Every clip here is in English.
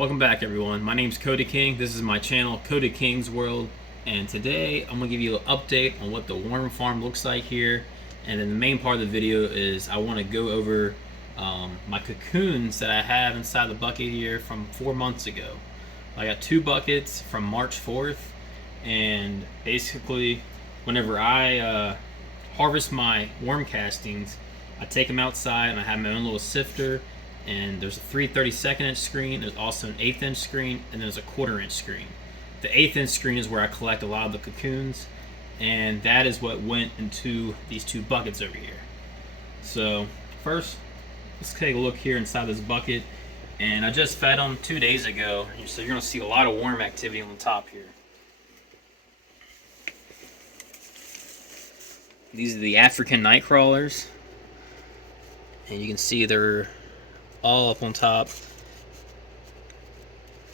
Welcome back, everyone. My name's Cody King. This is my channel, Cody King's World, and today I'm gonna give you an update on what the worm farm looks like here. And then the main part of the video is I want to go over my cocoons that I have inside the bucket here from 4 months ago. I got 2 buckets from March 4th, and basically, whenever I harvest my worm castings, I take them outside and I have my own little sifter. And there's a 3/32 inch screen, there's also an 1/8 inch screen, and there's a 1/4 inch screen. The 1/8 inch screen is where I collect a lot of the cocoons, and that is what went into these 2 buckets over here. So first, let's take a look here inside this bucket, and I just fed them 2 days ago, so you're gonna see a lot of worm activity on the top here. These are the African night crawlers, and you can see they're all up on top,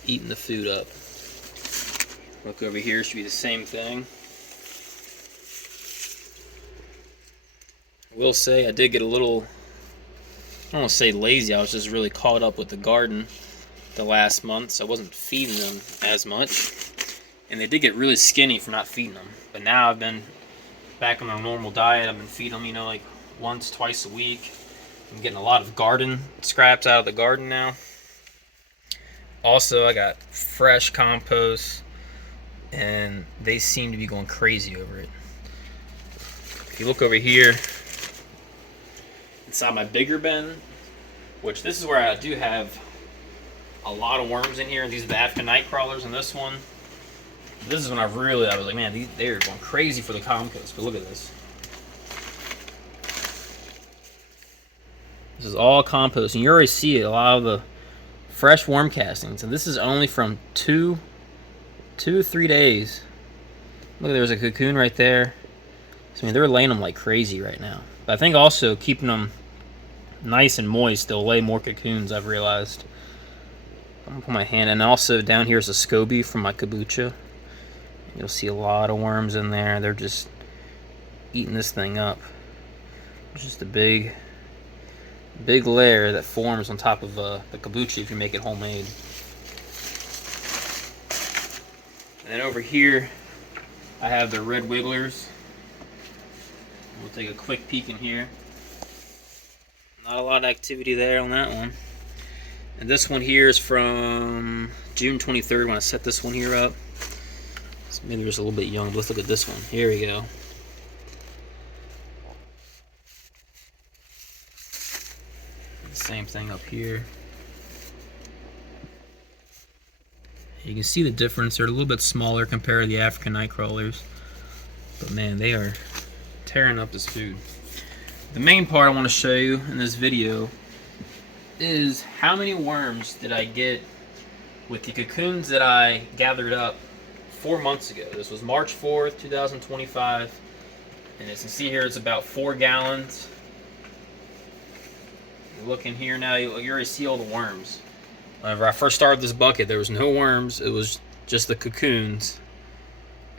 eating the food up. Look over here, should be the same thing. I will say I did get a little, I don't want to say lazy, I was just really caught up with the garden the last month, so I wasn't feeding them as much. And they did get really skinny from not feeding them. But now I've been back on my normal diet. I've been feeding them, like once, twice a week. I'm getting a lot of garden scraps out of the garden now. Also, I got fresh compost, and they seem to be going crazy over it. If you look over here, inside my bigger bin, which this is where I do have a lot of worms in here. These are the African night crawlers, and this one. This is when I was like, man, they're going crazy for the compost. But look at this. This is all compost, and you already see a lot of the fresh worm castings, and this is only from 2 to 3 days. Look, there's a cocoon right there. So, I mean, they're laying them like crazy right now. But I think also keeping them nice and moist, they'll lay more cocoons, I've realized. I'm gonna put my hand in. And also down here is a SCOBY from my kombucha. You'll see a lot of worms in there. They're just eating this thing up. It's just a big layer that forms on top of the kombucha if you make it homemade. And then over here, I have the red wigglers. We'll take a quick peek in here. Not a lot of activity there on that one. And this one here is from June 23rd when I set this one here up. So maybe it was a little bit young, but let's look at this one. Here we go. Same thing up here. You can see the difference. They're a little bit smaller compared to the African night crawlers. But man, they are tearing up this food. The main part I want to show you in this video is how many worms did I get with the cocoons that I gathered up 4 months ago. This was March 4th, 2025. And as you can see here, it's about 4 gallons. Look in here now, you already see all the worms. Whenever I first started this bucket, there was no worms. It was just the cocoons.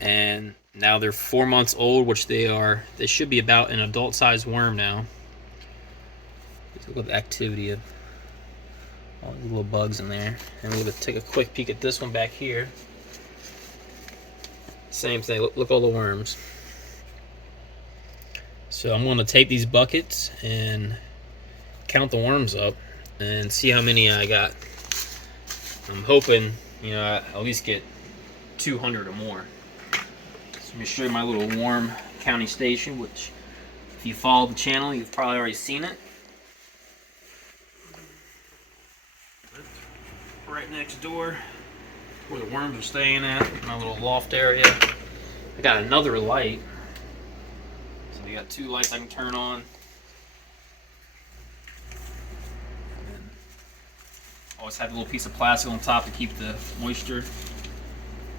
And now they're 4 months old, which they are. They should be about an adult-sized worm now. Look at the activity of all the little bugs in there. And we're going to take a quick peek at this one back here. Same thing. Look all the worms. So I'm going to take these buckets and count the worms up and see how many I got. I'm hoping, I at least get 200 or more. So let me show you my little worm counting station, which if you follow the channel, you've probably already seen it. Right next door, where the worms are staying at, my little loft area. I got another light. So we got 2 lights I can turn on. Always have a little piece of plastic on top to keep the moisture,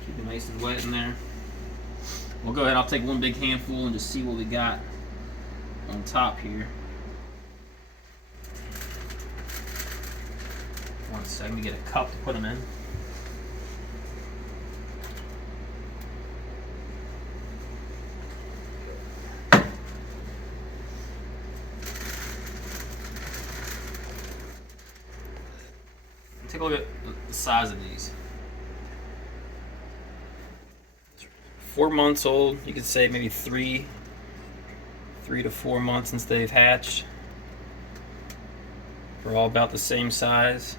keep it nice and wet in there. We'll go ahead, I'll take one big handful and just see what we got on top here. One second, let me get a cup to put them in. Take a look at the size of these. 4 months old. You could say maybe 3 to 4 months since they've hatched. They're all about the same size.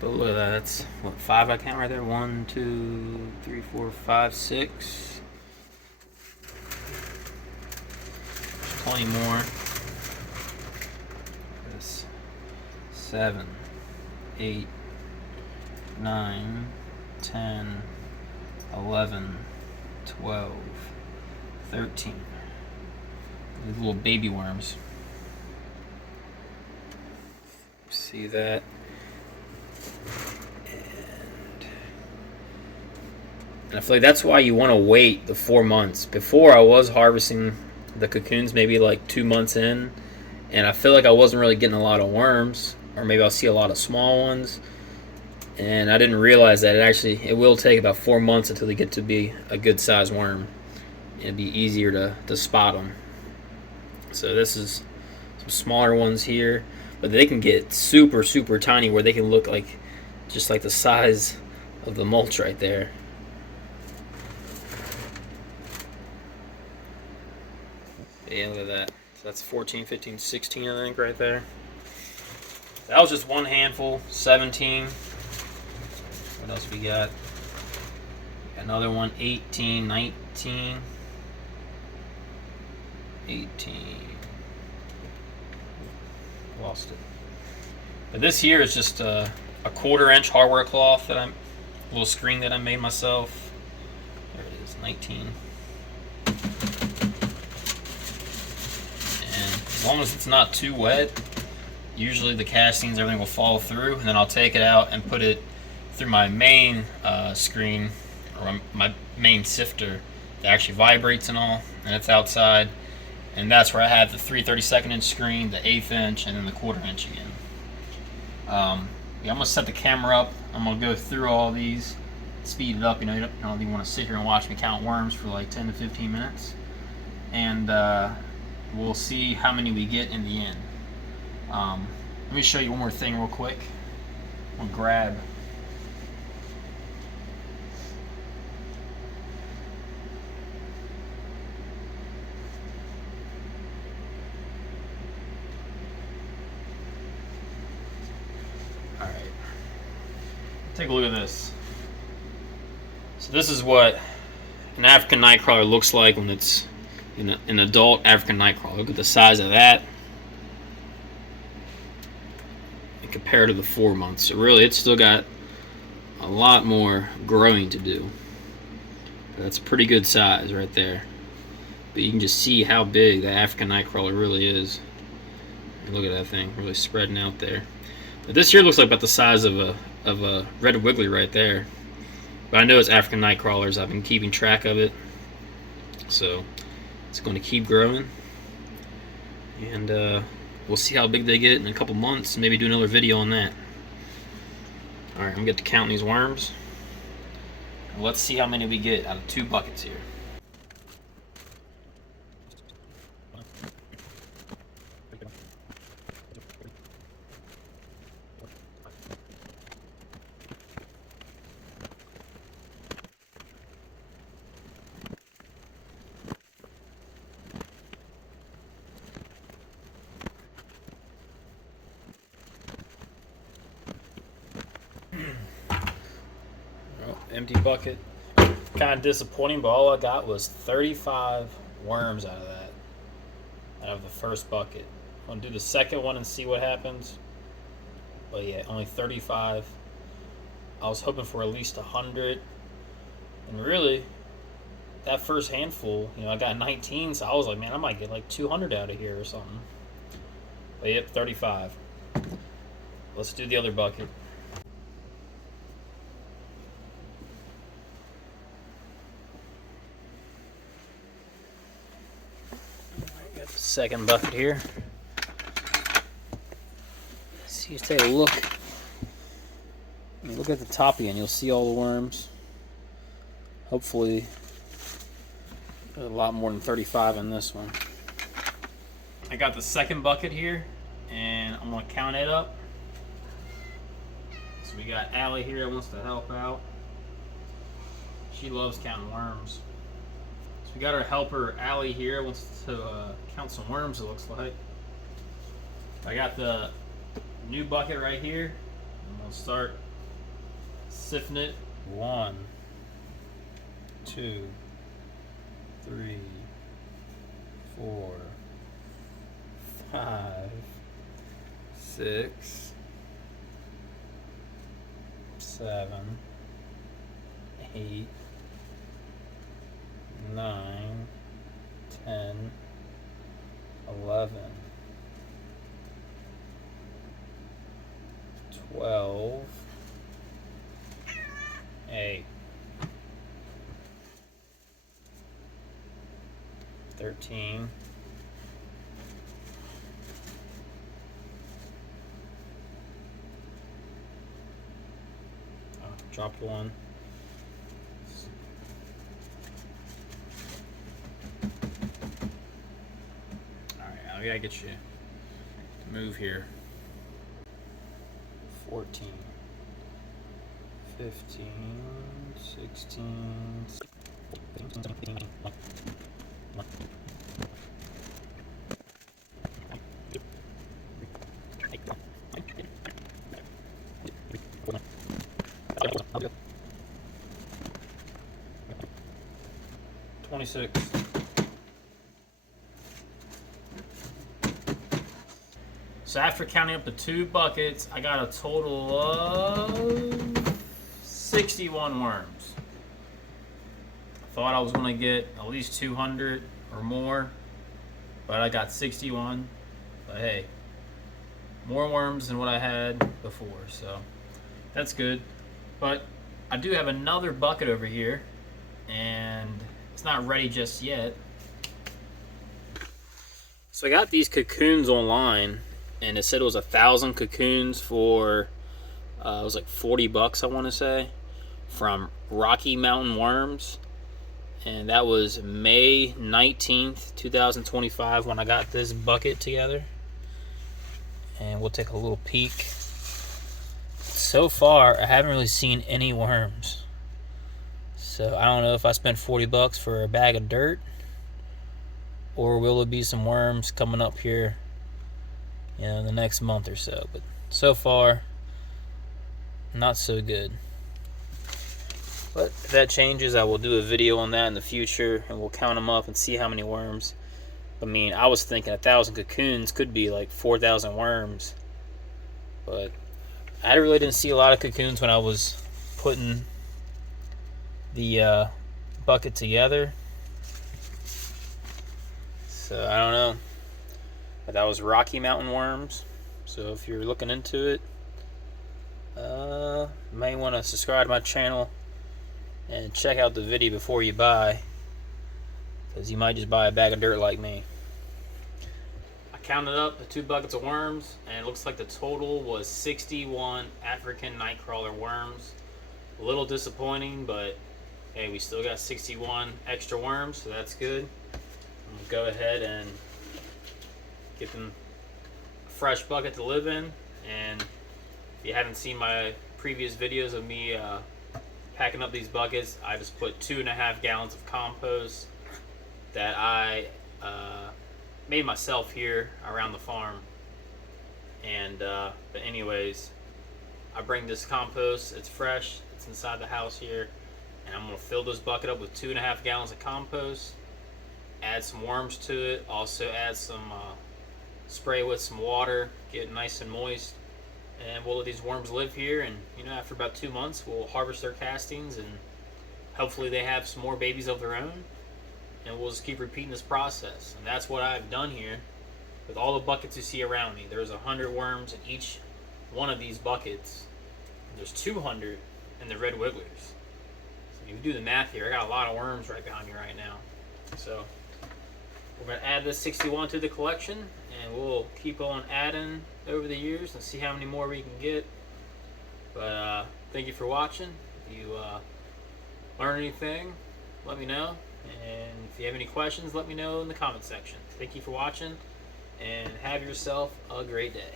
But look at that, that's what, 5 I count right there? 1, 2, 3, 4, 5, 6. There's plenty more. This 7, 8, 9, 10, 11, 12, 13. These little baby worms. See that? And I feel like that's why you want to wait the 4 months. Before, I was harvesting the cocoons maybe like 2 months in, and I feel like I wasn't really getting a lot of worms, or maybe I'll see a lot of small ones, and I didn't realize that it will take about 4 months until they get to be a good sized worm. It'd be easier to spot them. So this is some smaller ones here, but they can get super, super tiny where they can look like just like the size of the mulch right there. Yeah, look at that. So that's 14, 15, 16, I think, right there. That was just one handful. 17. What else we got? Another one. 18, 19. 18. Lost it. But this here is just a 1/4-inch hardware cloth that a little screen that I made myself. There it is, 19. As long as it's not too wet, usually the castings, everything will fall through, and then I'll take it out and put it through my main screen, or my main sifter that actually vibrates and all, and it's outside, and that's where I have the 3/32" screen, the 1/8 inch, and then the 1/4 inch again. Yeah, I'm gonna set the camera up. I'm gonna go through all these, speed it up. You don't even want to sit here and watch me count worms for like 10 to 15 minutes, and we'll see how many we get in the end. Let me show you one more thing real quick. We'll grab Alright. Take a look at this. So this is what an African nightcrawler looks like when it's an adult African nightcrawler. Look at the size of that and compared to the 4 months. So really, it's still got a lot more growing to do. But that's a pretty good size right there. But you can just see how big the African nightcrawler really is. And look at that thing really spreading out there. But this here looks like about the size of a red wiggly right there. But I know it's African nightcrawlers. I've been keeping track of it. So it's going to keep growing, and we'll see how big they get in a couple months. Maybe do another video on that. All right, I'm going to get to counting these worms. Let's see how many we get out of 2 buckets here. Empty bucket. Kind of disappointing, but all I got was 35 worms out of that. Out of the first bucket. I'm going to do the second one and see what happens. But yeah, only 35. I was hoping for at least 100. And really, that first handful, I got 19, so I was like, man, I might get like 200 out of here or something. But yep, 35. Let's do the other bucket. Second bucket here. See, take a look. Look at the top again. You'll see all the worms. Hopefully, there's a lot more than 35 in this one. I got the second bucket here, and I'm gonna count it up. So we got Allie here that wants to help out. She loves counting worms. So we got our helper Allie here wants to count some worms, it looks like. I got the new bucket right here. I'm gonna start sifting it. 1, 2, 3, 4, 5, 6, 7, 8, 9, 10, 11, 12, 8, 13, 14, dropped one. Alright, I gotta get you to move here. 14, 15, 16, 17, 26. So after counting up the 2 buckets, I got a total of 61 worms. I thought I was gonna get at least 200 or more, but I got 61. But hey, more worms than what I had before, so that's good. But I do have another bucket over here, and it's not ready just yet. So I got these cocoons online, and it said it was 1,000 cocoons for it was like 40 bucks, I want to say, from Rocky Mountain Worms. And that was May 19th 2025 when I got this bucket together. And we'll take a little peek. So far I haven't really seen any worms, so I don't know if I spent 40 bucks for a bag of dirt, or will there be some worms coming up here, you know, in the next month or so. But so far, not so good. But if that changes, I will do a video on that in the future, and we'll count them up and see how many worms. I mean, I was thinking 1,000 cocoons could be like 4,000 worms, but I really didn't see a lot of cocoons when I was putting the bucket together. So I don't know. But that was Rocky Mountain Worms. So if you're looking into it, you may want to subscribe to my channel and check out the video before you buy, because you might just buy a bag of dirt like me. I counted up the 2 buckets of worms, and it looks like the total was 61 African nightcrawler worms. A little disappointing, but hey, we still got 61 extra worms, so that's good. I'm gonna go ahead and get them a fresh bucket to live in. And if you haven't seen my previous videos of me packing up these buckets, I just put 2.5 gallons of compost that I made myself here around the farm. And but anyways, I bring this compost, it's fresh, it's inside the house here, and I'm gonna fill this bucket up with 2.5 gallons of compost, add some worms to it, also add some spray with some water, get it nice and moist, and we'll let these worms live here. And you know, after about 2 months, we'll harvest their castings, and hopefully they have some more babies of their own, and we'll just keep repeating this process. And that's what I've done here with all the buckets you see around me. There's 100 worms in each one of these buckets. There's 200 in the red wigglers. So if you do the math here, I got a lot of worms right behind me right now. So we're going to add this 61 to the collection, and we'll keep on adding over the years and see how many more we can get. But thank you for watching. If you learn anything, let me know. And if you have any questions, let me know in the comment section. Thank you for watching, and have yourself a great day.